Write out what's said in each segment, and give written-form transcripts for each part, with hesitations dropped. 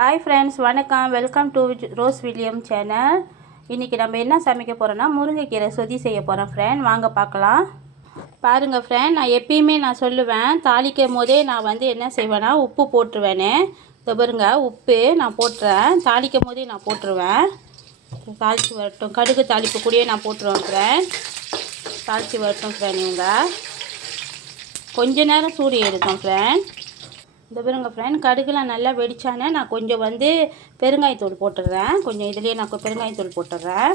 Hi friends, வணக்கம். Welcome to rose William channel. இன்றைக்கி நம்ம என்ன சமைக்க போகிறோன்னா முருங்கைக்கீரை சொதி செய்ய போகிறோம் ஃப்ரெண்ட். வாங்க பார்க்கலாம். பாருங்கள் ஃப்ரெண்ட், நான் எப்பயுமே சொல்லுவேன், தாளிக்கும் போதே நான் என்ன செய்வேன்னா உப்பு போட்டுருவேனே. இந்த பாருங்க, உப்பு நான் போட்டுறேன். தாளிக்கும் போதே நான் போட்டுருவேன். தாளித்து வரட்டும், கடுகு தாளிப்பு கூடயே நான் போட்டுருவேன் ஃப்ரெண்ட். தாளித்து வரட்டும் ஃப்ரெண்ட். இவங்க கொஞ்ச நேரம் சூடு எடுத்தோம் ஃப்ரெண்ட். இந்த பாருங்க ஃப்ரெண்ட், கடுகுலாம் நல்லா வெடிச்சானே நான் கொஞ்சம் பெருங்காயத்தூள் போட்டுடுறேன். கொஞ்சம் இதுலேயே நான் பெருங்காயத்தூள் போட்டுடுறேன்.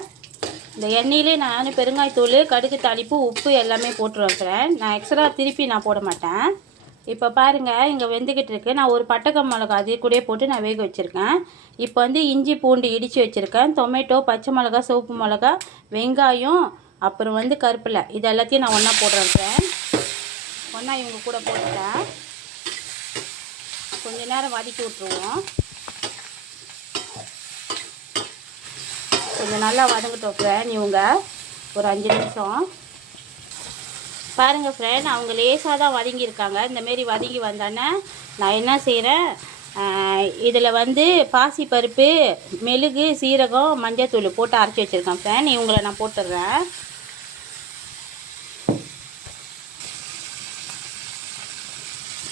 இந்த எண்ணெயிலே நான் பெருங்காயத்தூள், கடுகு தாளிப்பு, உப்பு எல்லாமே போட்டுருவேன் ஃப்ரெண்ட். நான் எக்ஸ்ட்ரா திருப்பி நான் போட மாட்டேன். இப்போ பாருங்கள், இங்கே வெந்துக்கிட்டு இருக்குது. நான் ஒரு பட்டக்கம் மிளகா அதே கூட போட்டு நான் வேக வச்சுருக்கேன். இப்போ இஞ்சி பூண்டு இடித்து வச்சுருக்கேன். டொமேட்டோ, பச்சை மிளகா, சிவப்பு மிளகா, வெங்காயம், அப்புறம் கருப்பிலை, இது எல்லாத்தையும் நான் ஒன்றா போடுறேன் ஃப்ரெண்ட். ஒன்றா இவங்க கூட போட்டுட்டேன். கொஞ்ச நேரம் வதக்கி விட்ருவோம். கொஞ்சம் நல்லா வதங்கட்டும் ஃப்ரெண்ட். இவங்க ஒரு 5 நிமிஷம் பாருங்கள் ஃப்ரெண்ட். அவங்க லேசாக தான் வதங்கியிருக்காங்க. இந்தமாரி வதங்கி வந்தானே நான் என்ன செய்கிறேன், இதில் பாசி பருப்பு, மெழுகு, சீரகம், மஞ்சள் போட்டு அரைச்சி வச்சுருக்கேன் ஃப்ரெண்ட். இவங்களை நான் போட்டுடுறேன்.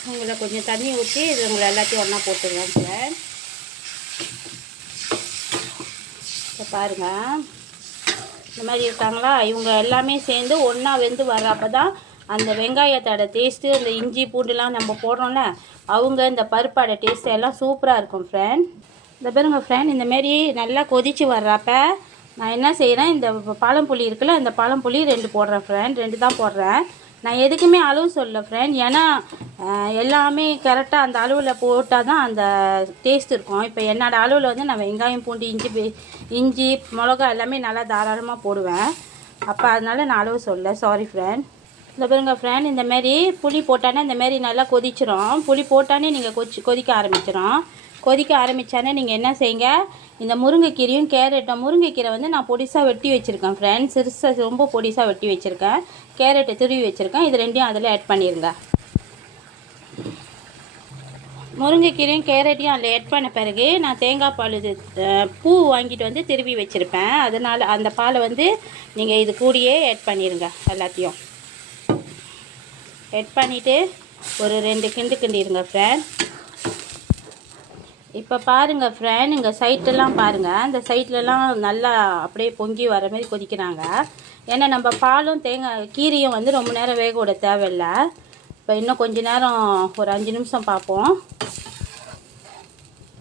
இவங்களை கொஞ்சம் தண்ணி ஊற்றி இவங்களை எல்லாத்தையும் ஒன்றா போட்டுருவேன் ஃப்ரெண்ட். இப்போ பாருங்கள், இந்த மாதிரி இருக்காங்களா. இவங்க எல்லாமே சேர்ந்து ஒன்றா வெந்து வர்றப்போ தான் அந்த வெங்காயத்தோட டேஸ்ட்டு, அந்த இஞ்சி பூண்டுலாம் நம்ம போடுறோம்ல, அவங்க இந்த பருப்போட டேஸ்ட்டு எல்லாம் சூப்பராக இருக்கும் ஃப்ரெண்ட். இந்த பாருங்க ஃப்ரெண்ட், இந்தமாரி நல்லா கொதித்து வர்றப்ப நான் என்ன செய்கிறேன், இந்த பழம்புளி இருக்குல்ல, இந்த பழம்புளி 2 போடுறேன் ஃப்ரெண்ட். 2 தான் போடுறேன். நான் எதுக்குமே அளவு சொல்ல ஃப்ரெண்ட். ஏன்னா எல்லாமே கரெக்டாக அந்த அளவில் போட்டால் தான் அந்த டேஸ்ட் இருக்கும். இப்போ என்னோடய அளவில் நான் வெங்காயம், பூண்டு, இஞ்சி, மிளகா எல்லாமே நல்லா தாராளமாக போடுவேன். அப்போ அதனால நான் அளவு சொல்ல, சாரி ஃப்ரெண்ட். இந்த பாருங்க ஃப்ரெண்ட், இந்தமாரி புளி போட்டானே இந்தமாரி நல்லா கொதிச்சிரும். புளி போட்டானே நீங்கள் கொதிக்க ஆரம்பிச்சிடும். கொதிக்க ஆரம்பித்தானே நீங்கள் என்ன செய்யுங்க, இந்த முருங்கைக்கீரையும் கேரட்டும், முருங்கைக்கீரை நான் பொடிசாக வெட்டி வச்சுருக்கேன் ஃப்ரெண்ட். சிறுசாக ரொம்ப பொடிசாக வெட்டி வச்சுருக்கேன். கேரட்டை துருவி வச்சுருக்கேன். இது 2யும் அதில் ஆட் பண்ணிடுங்க. முருங்கைக்கீரையும் கேரட்டையும் அதில் ஆட் பண்ண பிறகு நான் தேங்காய் பால் பூ வாங்கிட்டு திருவி வச்சுருப்பேன். அதனால் அந்த பாலை நீங்கள் இது கூடயே ஆட் பண்ணிடுங்க. எல்லாத்தையும் ஆட் பண்ணிவிட்டு ஒரு 2 கிண்டிடுங்க ஃப்ரெண்ட். இப்போ பாருங்கள் ஃப்ரெண்ட், இங்கே சைட்லலாம் பாருங்கள், இந்த சைட்லலாம் நல்லா அப்படியே பொங்கி வர மாதிரி கொதிக்கிறாங்க. ஏன்னா நம்ம பாலும் கீரையும் ரொம்ப நேரம் வேக விட தேவையில்லை. இப்போ இன்னும் கொஞ்சம் நேரம் ஒரு 5 நிமிஷம் பார்ப்போம்.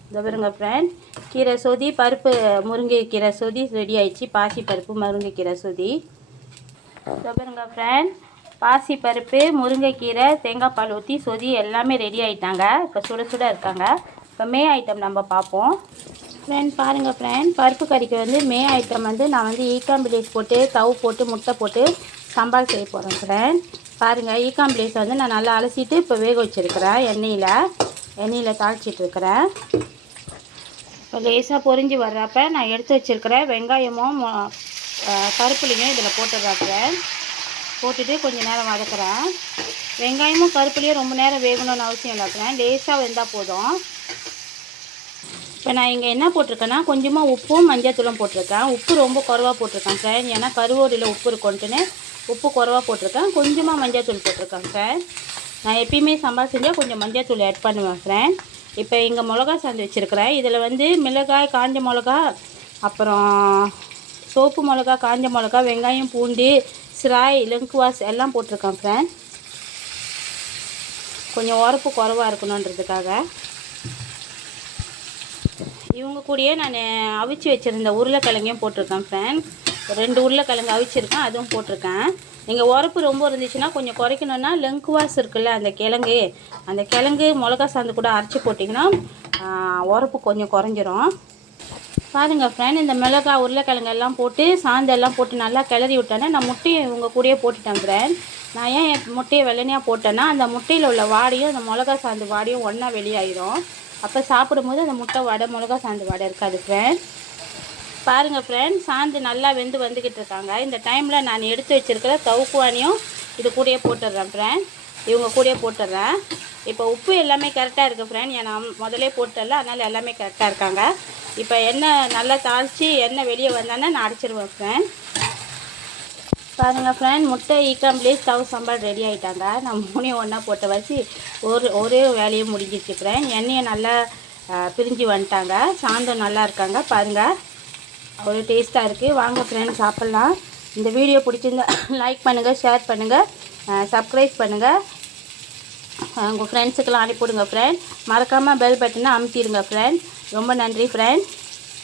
இந்த பாருங்க ஃப்ரெண்ட், கீரை சொதி, பருப்பு முருங்கைக்கீரை சொதி ரெடி ஆயிடுச்சு. பாசி பருப்பு, முருங்கைக்கீரை சொதி. இந்த பாருங்க ஃப்ரெண்ட், பாசி பருப்பு, முருங்கைக்கீரை, தேங்காய் பால் ஊற்றி சொதி எல்லாமே ரெடி ஆகிட்டாங்க. இப்போ சுட சுட இருக்காங்க. இப்போ மே ஐட்டம் நம்ம பார்ப்போம் ஃப்ரெண்ட். பாருங்கள் ஃப்ரெண்ட், பருப்பு கறிக்கு மே ஐட்டம் நான் ஈக்காம்பிளேஸ் போட்டு, தவு போட்டு, முட்டை போட்டு சம்பால் செய்ய போகிறேன் ஃப்ரெண்ட். பாருங்கள், ஈக்காம்பிளேஸ் நான் நல்லா அலசிட்டு இப்போ வேக வச்சுருக்கிறேன். எண்ணெயில் தாளிச்சிட்ருக்கிறேன். இப்போ லேசாக பொரிஞ்சு வர்றப்ப நான் எடுத்து வச்சுருக்கிறேன் வெங்காயமும் கருப்புலையும் இதில் போட்டுடுறேன் ஃப்ரெண்ட். போட்டுட்டு கொஞ்சம் நேரம் வதக்குறேன். வெங்காயமும் கருப்புலையும் ரொம்ப நேரம் வேகணும்னு அவசியம் இல்லை ஃப்ரெண்ட். லேசாக வெந்தால் போதும். இப்போ நான் இங்கே என்ன போட்டிருக்கேன்னா, கொஞ்சமாக உப்பும் மஞ்சத்தூளும் போட்டிருக்கேன். உப்பு ரொம்ப குறைவாக போட்டிருக்கேன் ஃப்ரெண்ட். ஏன்னா கருவோடியில் உப்பு இருக்குன்ட்டுன்னு உப்பு குறைவாக போட்டிருக்கேன். கொஞ்சமாக மஞ்சத்தூள் போட்டிருக்கேன் ஃப்ரெண்ட். நான் எப்பயுமே சம்பால் செஞ்சால் கொஞ்சம் மஞ்சத்தூள் ஆட் பண்ணுவேன் ஃப்ரெண்ட். இப்போ இங்கே மிளகா சாந்து வச்சுருக்கிறேன். இதில் மிளகாய், காஞ்ச மிளகா, அப்புறம் சோப்பு மிளகா, காஞ்ச மிளகா, வெங்காயம், பூண்டு, சிராய், லெங்குவாஸ் எல்லாம் போட்டிருக்கேன் ஃப்ரெண்ட். கொஞ்சம் உரப்பு குறைவாக இருக்கணுன்றதுக்காக. இவங்க கூடயே நான் அவிச்சு வச்சுருந்த உருளைக்கிழங்கையும் போட்டிருக்கேன் ஃப்ரெண்ட். 2 உருளைக்கிழங்கு அவிச்சிருக்கேன், அதுவும் போட்டிருக்கேன். நீங்கள் உரப்பு ரொம்ப இருந்துச்சுன்னா கொஞ்சம் குறைக்கணுன்னா லெங்குவாஸ் இருக்குல்ல, அந்த கிழங்கு மிளகா சாந்து கூட அரைச்சி போட்டிங்கன்னா உரப்பு கொஞ்சம் குறைஞ்சிரும். பாருங்கள் ஃப்ரெண்ட், இந்த மிளகாய், உருளைக்கிழங்கு எல்லாம் போட்டு சாந்தெல்லாம் போட்டு நல்லா கிளறி விட்டேன்னா நான் முட்டையை இவங்க கூடயே போட்டுட்டேன் ஃப்ரெண்ட். நான் ஏன் முட்டையை வெள்ளனையாக போட்டேன்னா, அந்த முட்டையில் உள்ள வாடையும் அந்த மிளகா சாந்து வாடையும் ஒன்றா வெளியாயிரும். அப்போ சாப்பிடும்போது அந்த முட்டை வடை, மிளகா சாந்து வடை இருக்காது ஃப்ரெண்ட். பாருங்கள் ஃப்ரெண்ட், சாந்து நல்லா வந்துக்கிட்டு இருக்காங்க. இந்த டைமில் நான் எடுத்து வச்சுருக்கிற தவுக்குவானியும் இது கூடயே போட்டுடுறேன் ஃப்ரெண்ட். இவங்க கூடயே போட்டுடுறேன். இப்போ உப்பு எல்லாமே கரெக்டாக இருக்குது ஃப்ரெண்ட். ஏன்னா முதலே போட்டல, அதனால் எல்லாமே கரெக்டாக இருக்காங்க. இப்போ எண்ணெய் நல்லா தாளித்து எண்ணெய் வெளியே வந்தானே நான் அடிச்சிடுவேன் ஃப்ரெண்ட். பாருங்கள் ஃப்ரெண்ட், முட்டை ஈக்காம்லேயே ஸ்டவ் சாம்பார் ரெடி ஆகிட்டாங்க. நான் 3 ஒன்றா போட்டு வச்சு ஒரே வேலையை முடிஞ்சிச்சு ஃப்ரெண்ட். எண்ணெயை நல்லா பிரிஞ்சு வந்துட்டாங்க. சாந்தம் நல்லா இருக்காங்க பாருங்கள், அவ்வளோ டேஸ்ட்டாக இருக்குது. வாங்க ஃப்ரெண்ட் சாப்பிட்லாம். இந்த வீடியோ பிடிச்சிருந்தா லைக் பண்ணுங்கள், ஷேர் பண்ணுங்கள், சப்ஸ்கிரைப் பண்ணுங்கள், உங்கள் ஃப்ரெண்ட்ஸுக்கெல்லாம் அனுப்பிவிடுங்க ஃப்ரெண்ட். மறக்காமல் பெல் பட்டனை அமுத்திடுங்க ஃப்ரெண்ட். ரொம்ப நன்றி ஃப்ரெண்ட்.